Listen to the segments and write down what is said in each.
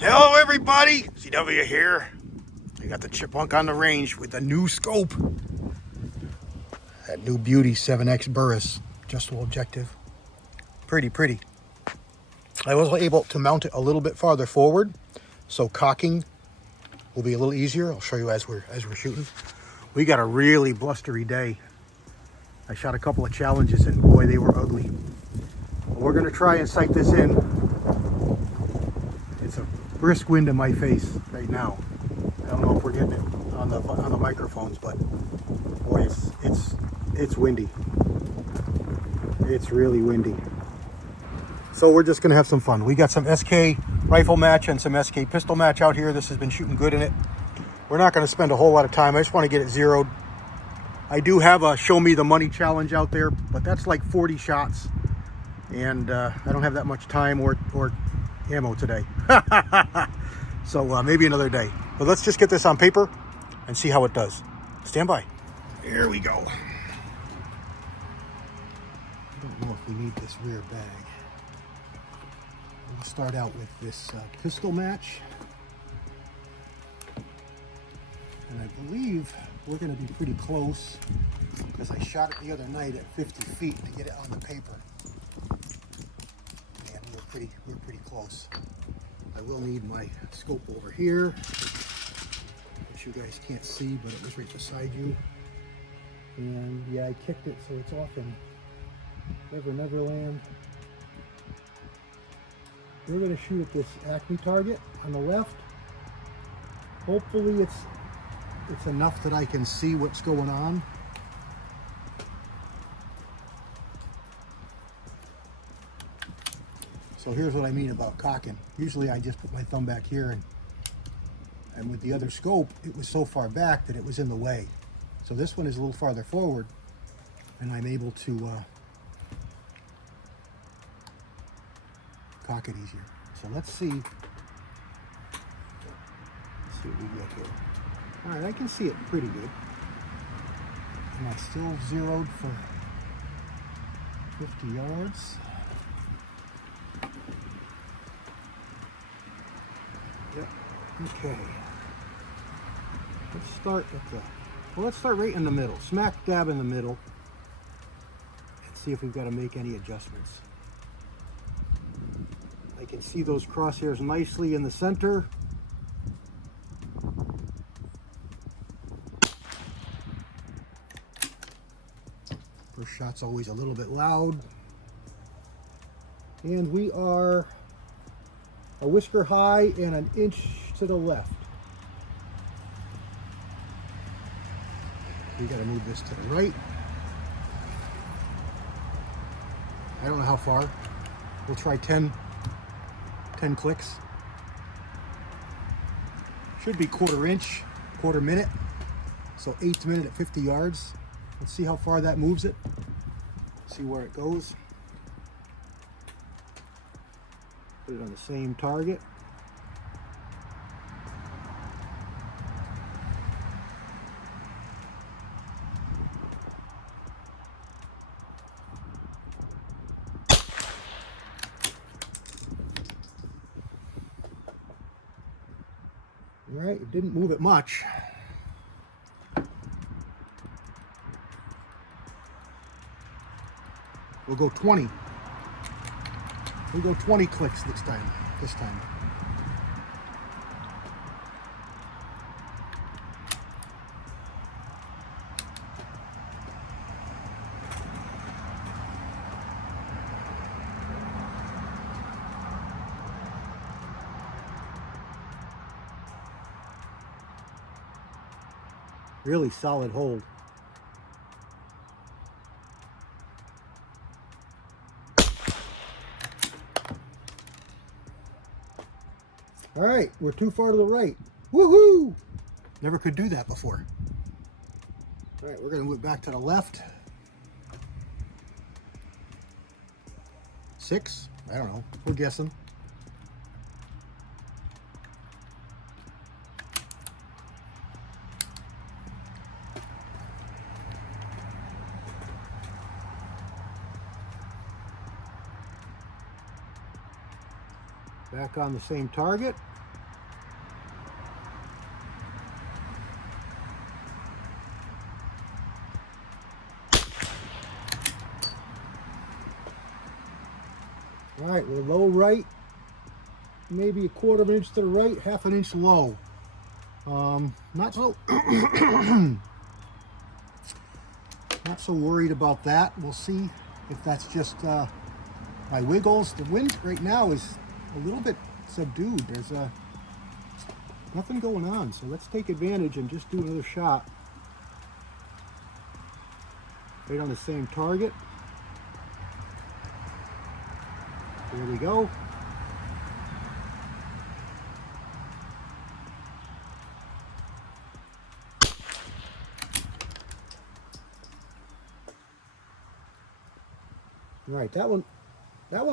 Hello everybody, CW here. I got the Chipmunk on the range with a new scope. That new beauty 7X Burris, adjustable objective. Pretty. I was able to mount it a little bit farther forward, so cocking will be a little easier. I'll show you as we're shooting. We got a really blustery day. I shot a couple of challenges and boy, they were ugly. We're gonna try and sight this in. It's a brisk wind in my face right now. I don't know if we're getting it on the microphones, but boy, it's windy. It's really windy. So we're just gonna have some fun. We got some SK rifle match and some SK pistol match out here. This has been shooting good in it. We're not gonna spend a whole lot of time. I just want to get it zeroed. I do have a show me the money challenge out there, but that's like 40 shots, and I don't have that much time or ammo today. So maybe another day. But let's just get this on paper and see how it does. Stand by. Here we go. I don't know if we need this rear bag. We'll start out with this pistol match. And I believe we're going to be pretty close because I shot it the other night at 50 feet to get it on the paper. And we're pretty close. I will need my scope over here, which you guys can't see, but it was right beside you. And yeah, I kicked it so it's off in Neverland. We're going to shoot at this Acme target on the left. Hopefully it's enough that I can see what's going on. So here's what I mean about cocking. Usually I just put my thumb back here, and with the other scope, it was so far back that it was in the way. So this one is a little farther forward, and I'm able to cock it easier. So let's see what we get here. All right, I can see it pretty good. Am I still zeroed for 50 yards? Yep. Okay. Let's start right in the middle, smack dab in the middle, and see if we've got to make any adjustments. I can see those crosshairs nicely in the center. First shot's always a little bit loud. And we are a whisker high and an inch to the left. We gotta move this to the right. I don't know how far. We'll try 10 clicks. Should be quarter minute. So 1/8 minute at 50 yards. Let's see how far that moves it. See where it goes. Put it on the same target. All right, it didn't move it much. We'll go 20. We'll go 20 clicks this time. Really solid hold. All right, we're too far to the right. Woohoo! Never could do that before. All right, we're gonna move back to the left. 6? I don't know, we're guessing. Back on the same target. right, we're low right, maybe a quarter of an inch to the right, half an inch low. Not so not so worried about that. We'll see if that's just my wiggles. The wind right now is a little bit subdued. There's nothing going on, so let's take advantage and just do another shot right on the same target. There we go. All right, that one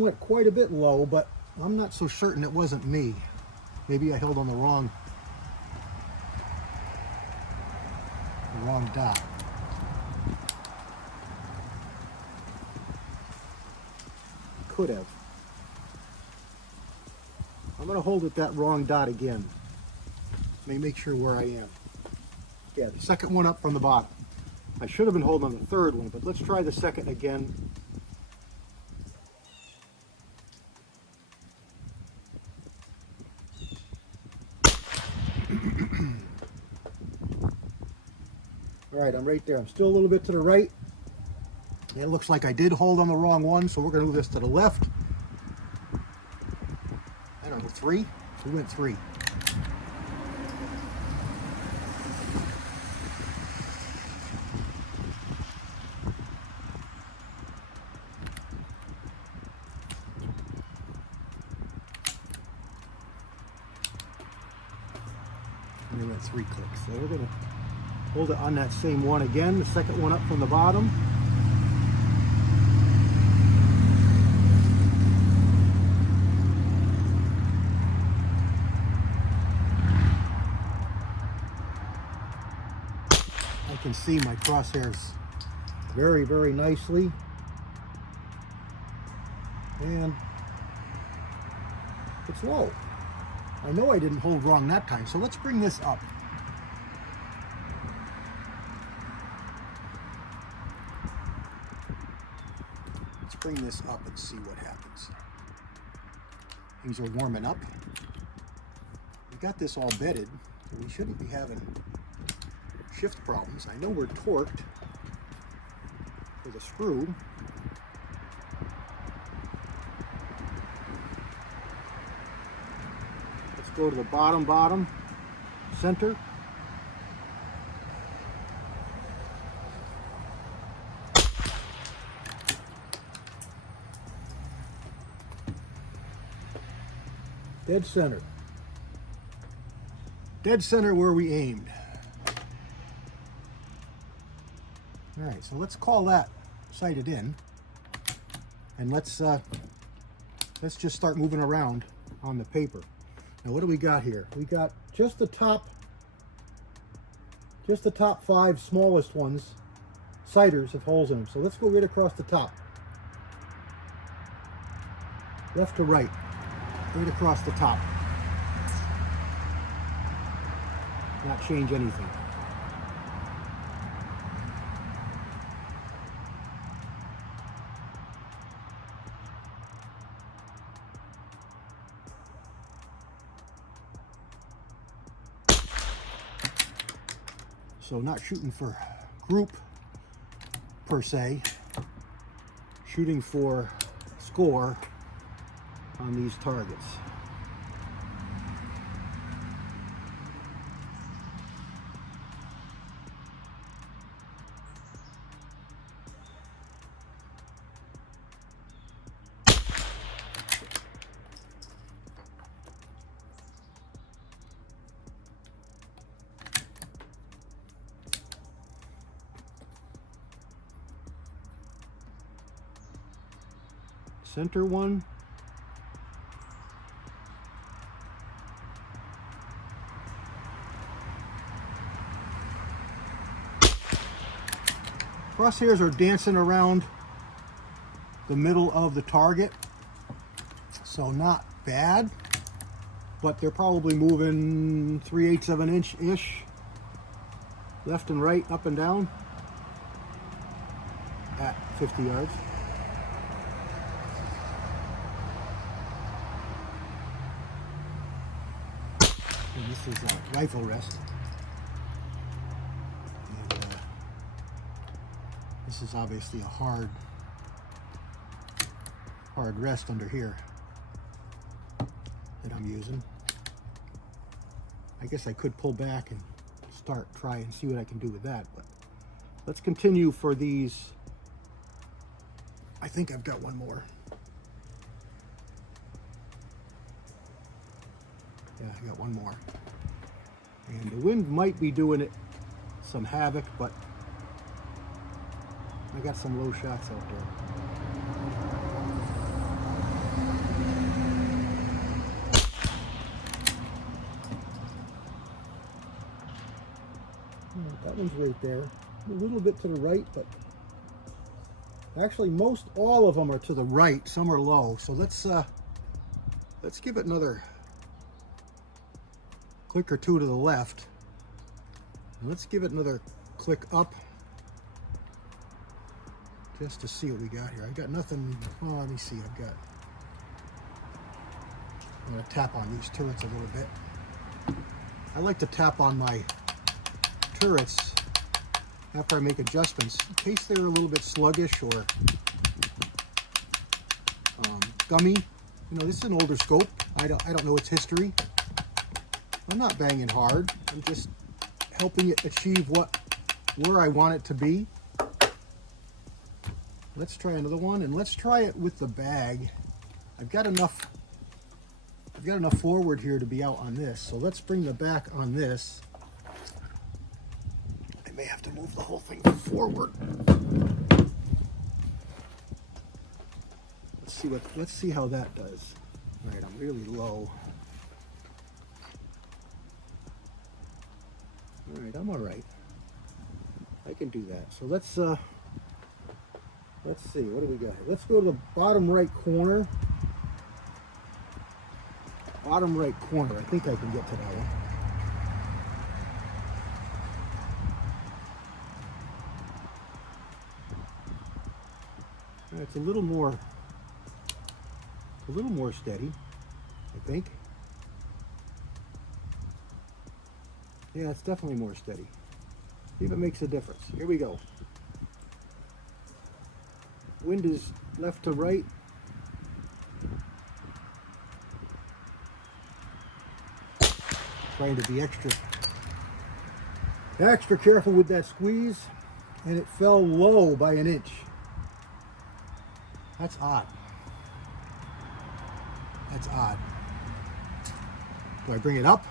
went quite a bit low, but I'm not so certain it wasn't me. Maybe I held on the wrong dot. Could have. I'm going to hold it that wrong dot again. Let me make sure where I am. Yeah, the second one up from the bottom. I should have been holding on the third one, but let's try the second again. All right, I'm right there. I'm still a little bit to the right. It looks like I did hold on the wrong one, so we're going to move this to the left. I don't know, 3? We went 3. And we went 3 clicks. So we're going to hold it on that same one again, the second one up from the bottom. I can see my crosshairs very, very nicely. And it's low. I know I didn't hold wrong that time, so let's bring this up. Let's bring this up and see what happens. Things are warming up. We got this all bedded, so we shouldn't be having shift problems. I know we're torqued with a screw. Let's go to the bottom, center. Dead center. Dead center where we aimed. All right, so let's call that sighted in, and let's just start moving around on the paper. Now, what do we got here? We got just the top 5 smallest ones. Sighters have holes in them, so let's go right across the top, left to right, right across the top. Not change anything. So not shooting for group per se, shooting for score on these targets. Center one. Crosshairs are dancing around the middle of the target, so not bad, but they're probably moving 3/8 of an inch-ish, left and right, up and down, at 50 yards. is a rifle rest. And this is obviously a hard rest under here that I'm using. I guess I could pull back and try and see what I can do with that, but let's continue for these. I think I've got one more. Yeah, I got one more. And the wind might be doing it some havoc, but I got some low shots out there. That one's right there. A little bit to the right, but actually most all of them are to the right. Some are low. So let's give it another click or two to the left. And let's give it another click up just to see what we got here. I got nothing. Oh, let me see. I'm going to tap on these turrets a little bit. I like to tap on my turrets after I make adjustments in case they're a little bit sluggish or gummy. You know, this is an older scope. I don't know its history. I'm not banging hard. I'm just helping it achieve where I want it to be. Let's try another one, and let's try it with the bag. I've got enough forward here to be out on this. So let's bring the back on this. I may have to move the whole thing forward. Let's see how that does. All right, I'm really low. All right, I'm all right. I can do that. So let's see, what do we got here? Let's go to the bottom right corner. Bottom right corner. I think I can get to that one. It's a little more steady, I think. Yeah, it's definitely more steady. See if it makes a difference. Here we go. Wind is left to right. Trying to be extra careful with that squeeze, and it fell low by an inch. That's odd. That's odd. Do I bring it up?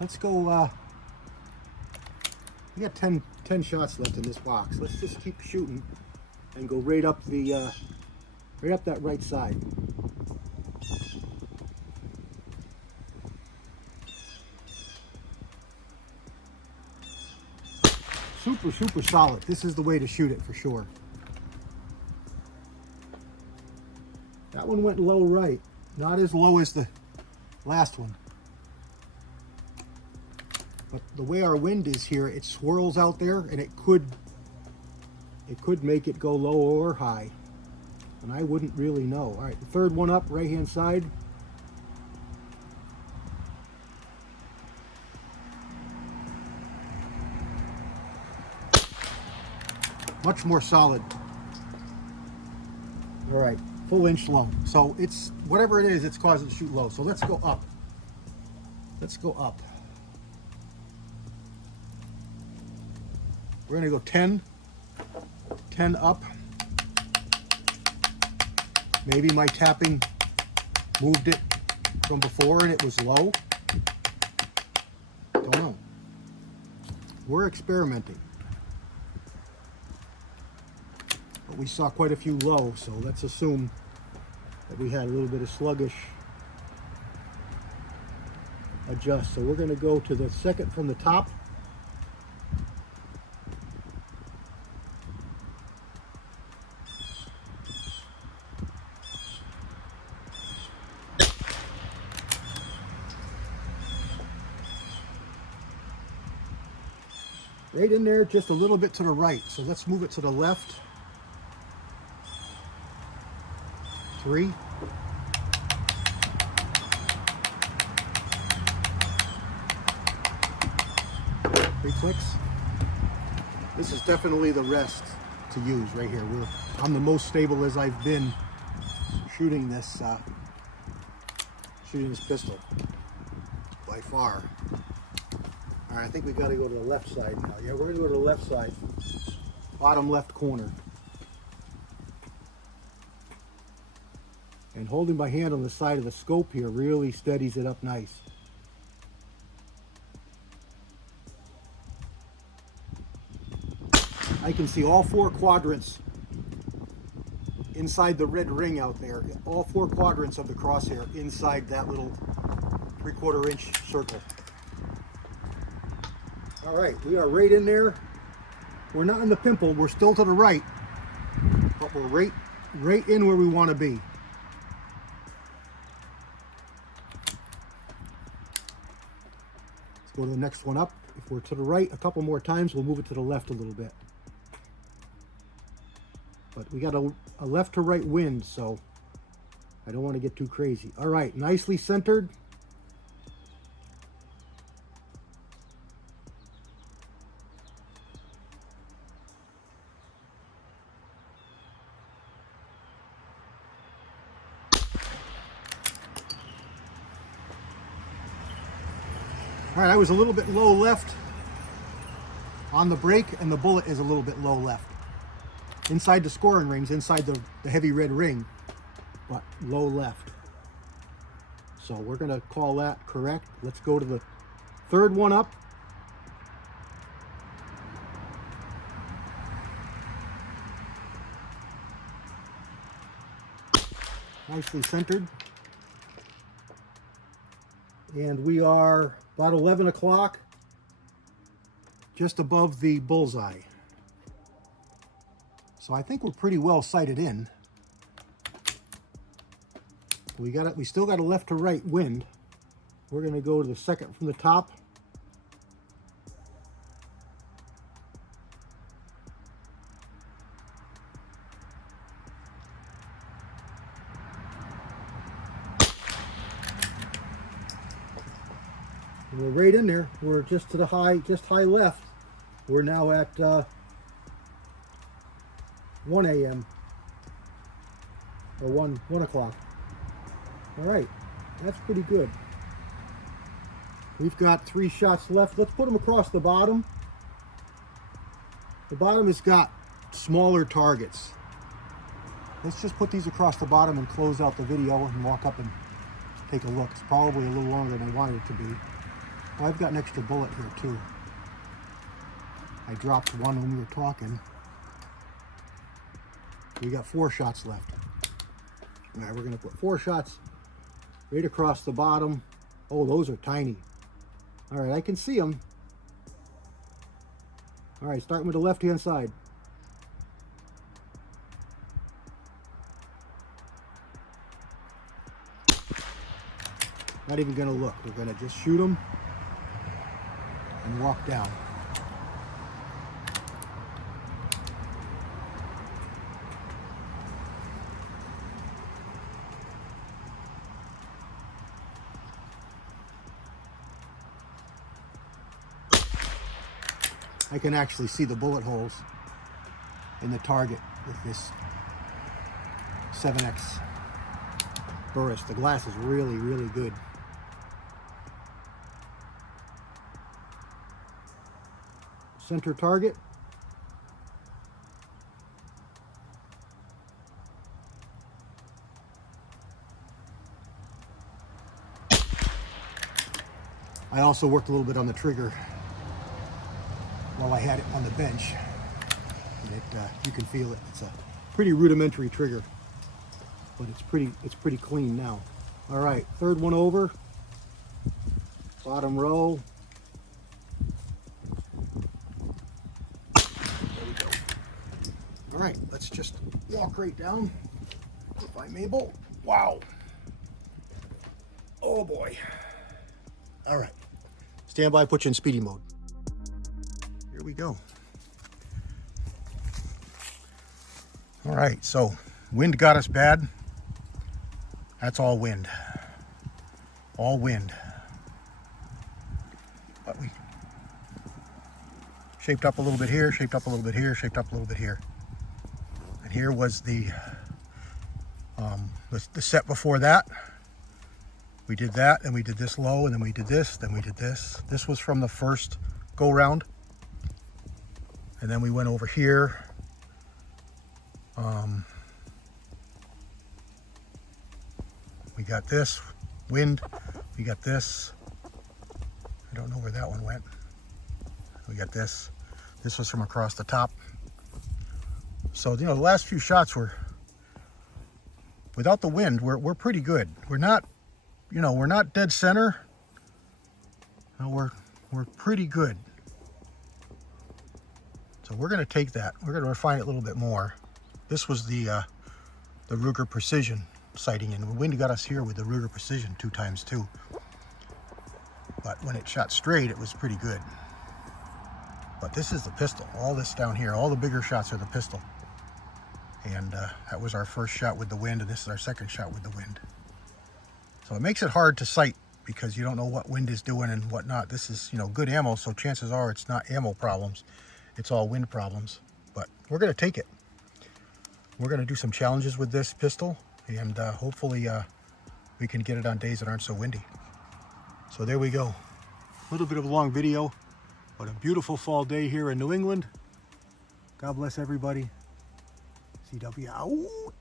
Let's go, we got 10 shots left in this box. Let's just keep shooting and go right up the, right up that right side. Super, super solid. This is the way to shoot it for sure. That one went low right, not as low as the last one. But the way our wind is here, it swirls out there, and it could make it go low or high. And I wouldn't really know. All right, the third one up, right-hand side. Much more solid. All right, full inch low. So it's, whatever it is, it's causing it to shoot low. So let's go up. Let's go up. We're gonna go 10 up. Maybe my tapping moved it from before and it was low. Don't know. We're experimenting. But we saw quite a few low, so let's assume that we had a little bit of sluggish adjust. So we're gonna go to the second from the top. Right in there, just a little bit to the right. So let's move it to the left. 3. clicks. This is definitely the rest to use right here. I'm the most stable as I've been shooting this pistol by far. All right, I think we got to go to the left side now. Yeah, we're going to go to the left side, bottom left corner. And holding my hand on the side of the scope here really steadies it up nice. I can see all 4 quadrants inside the red ring out there. All 4 quadrants of the crosshair inside that little 3/4 inch circle. All right, we are right in there. We're not in the pimple, we're still to the right, but we're right in where we want to be. Let's go to the next one up. If we're to the right a couple more times, we'll move it to the left a little bit. But we got a left to right wind, so I don't want to get too crazy. All right, nicely centered. All right, I was a little bit low left on the break, and the bullet is a little bit low left. Inside the scoring rings, inside the heavy red ring, but low left. So we're gonna call that correct. Let's go to the third one up. Nicely centered. And we are about 11 o'clock, just above the bullseye. So I think we're pretty well sighted in. We still got a left to right wind. We're gonna go to the second from the top. And we're right in there. We're just to the high left. We're now at 1 a.m. or 1 o'clock. All right, that's pretty good. We've got 3 shots left. Let's put them across the bottom. The bottom has got smaller targets. Let's just put these across the bottom and close out the video and walk up and take a look. It's probably a little longer than I wanted it to be. Oh, I've got an extra bullet here too. I dropped one when we were talking. We got 4 shots left. All right, we're gonna put 4 shots right across the bottom. Oh, those are tiny. All right, I can see them. All right, starting with the left-hand side. Not even gonna look. We're gonna just shoot them and walk down. I can actually see the bullet holes in the target with this 7X Burris. The glass is really, really good. Center target. I also worked a little bit on the trigger while I had it on the bench, and you can feel it. It's a pretty rudimentary trigger, but it's pretty clean now. All right, third one over, bottom row. There we go. All right, let's just walk right down if I'm able. Wow. Oh boy. All right, stand by, put you in speedy mode. Here we go. All right, so wind got us bad. That's all wind. All wind. But Shaped up a little bit here, shaped up a little bit here, shaped up a little bit here. And here was the set before that. We did that, and we did this low, and then we did this, then we did this. This was from the first go round. And then we went over here. We got this wind, we got this. I don't know where that one went. We got this. This was from across the top. So, you know, the last few shots were, without the wind, we're pretty good. We're not, you know, we're not dead center. No, we're pretty good. So we're going to take that. We're going to refine it a little bit more. This was the Ruger Precision sighting, and the wind got us here with the Ruger Precision 2x2. But when it shot straight, it was pretty good. But this is the pistol. All this down here, all the bigger shots are the pistol. And that was our first shot with the wind, and this is our second shot with the wind. So it makes it hard to sight because you don't know what wind is doing and whatnot. This is, you know, good ammo, so chances are it's not ammo problems. It's all wind problems. But we're going to take it. We're going to do some challenges with this pistol, and hopefully we can get it on days that aren't so windy. So there we go. A little bit of a long video, but a beautiful fall day here in New England. God bless everybody. CW out.